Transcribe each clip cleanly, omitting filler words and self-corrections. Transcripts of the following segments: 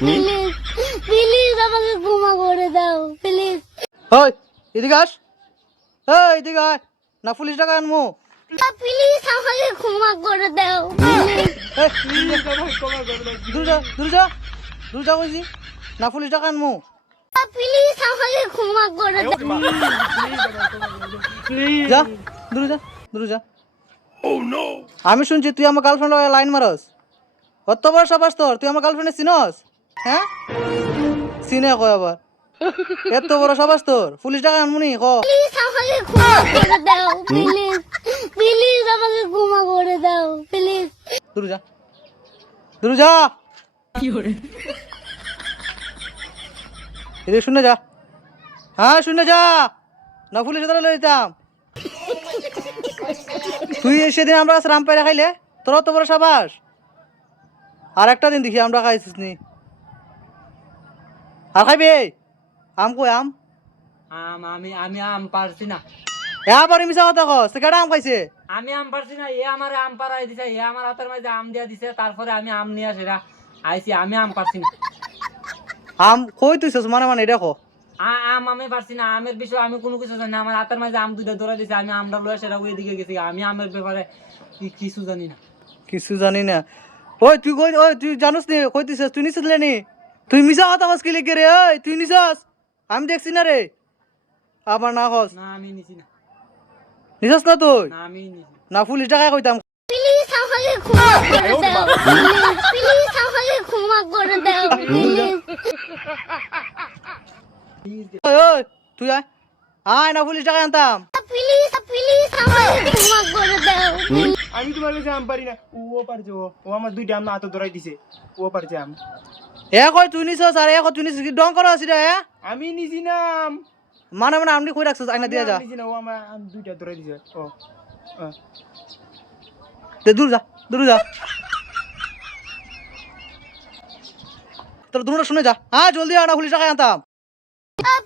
Please please আমাকে ক্ষমা করে দাও প্লিজ। ওই এদিকে আস, এই এদিকে আয়, না পুলিশ টাকা আনমু। প্লিজ আমাকে ক্ষমা করে দাও প্লিজ। দূর যা, দূর যা, দূর যা কইছি, না পুলিশ টাকা আনমু। প্লিজ আমাকে ক্ষমা করে দাও। যা, দূর যা, দূর যা। আমি শুনছি তুই আমার গার্লফ্রেন্ড লাইন মারস, কত বড় সাবাস তোর, তুই আমার গার্লফ্রেন্ডে চিনস? হ্যাঁ চিনে কয় আবার, এত বড় সাবাস তোর, পুলিশ টাকা আনমুনি ক। প্লিজ আমাকে ক্ষমা করে দাও প্লিজ প্লিজ আমাকে ক্ষমা করে দাও প্লিজ। দূর যা, দূর যা, এদিকে শুনে যা, হ্যাঁ শুনে যা, না পুলিশে ধরে লইতাম। তুই সেদিন আমরা কাছে রাম পাইরা খাইলে, তোর তো বড় সাবাস, আর একটা দিন দেখি আমরা খাইছিস নি, আর খাইবি আম কই আম? আম আমি আমি আম পারছি না, এবার মিশা কথা কস, কেডা আম খাইছে? আমি আম পারছি না। এ আমার আম পাড়াই দিছে, এ আমার হাতের মাঝে আম দিয়া দিছে, তারপরে আমি আম নিয়ে সেটা আইছি। আমি আম পারছি না। আম কই তুইছস মানে মানে এটা কো। আম আমি পারছি না। আমের বিষয়ে আমি কোনো কিছু জানি না। আমার হাতের মাঝে আম দুইটা ধরে দিছে, আমি আমটা লয়ে সেটা ওইদিকে গেছি। আমি আমের ব্যাপারে কিছু জানি না। কিছু জানি না। ওই তুই কই, ওই তুই জানোস নি কই তুইছস, তুই নিছিস নি? তুই মিশা কথা কস কি লিখে রে? ওই তুই নিছস, আমি দেখছি না রে। আবার না কস, না আমি নিছি না, নিছস না তুই? না আমি নিছি না পুলিশ টাকা কইতাম। প্লিজ আমাকে ক্ষমা করে দাও প্লিজ আমাকে ক্ষমা করে দাও প্লিজ। ওই ওই তুই আয়, আয় না পুলিশ টাকা আনতাম। প্লিজ প্লিজ আমাকে ক্ষমা করে দাও। আমি তোমার কাছে আম পারি না, ও পারছে। ও আমার দুইটা আম হাতে ধরাই দিছে, ও পারছে আম। এ কই তুই নিছস আর এ কই তুই নিছিস, কি ডং করা আছে রে? আমি নিছি না আম, মানে মানে আমনি কই রাখছস, আইনা দিয়া যা। নিছি না, ও আমার আম দুইটা ধরাই দিছে। ও দে দূর যা, দূর যা, তোর দূর শুনে যা, হ্যাঁ জলদি আয় না পুলিশ টাকা আনতাম।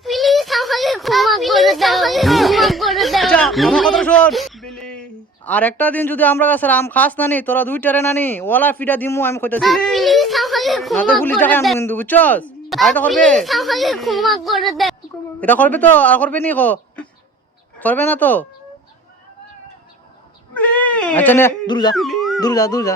প্লিজ আমাকে ক্ষমা করে দাও ক্ষমা করে দাও। আচ্ছা আমার কথা শোন, বিলি আর একটা দিন যদি আমরা কাছে আম খাস নানি, তোরা দুইটারে নানি ওলা ফিটা দিমু আমি কইতাছি। প্লিজ আমাকে না ক্ষমা তো পুলিশ টাকা করে আনবো দাও কিন্তু, বুঝছস? আর এটা করবে, প্লিজ আমাকে ক্ষমা করে দাও। এটা করবে তো, আর করবে নি কো, করবে না তো? আচ্ছা নে দূর যা, দূর যা, দূর যা।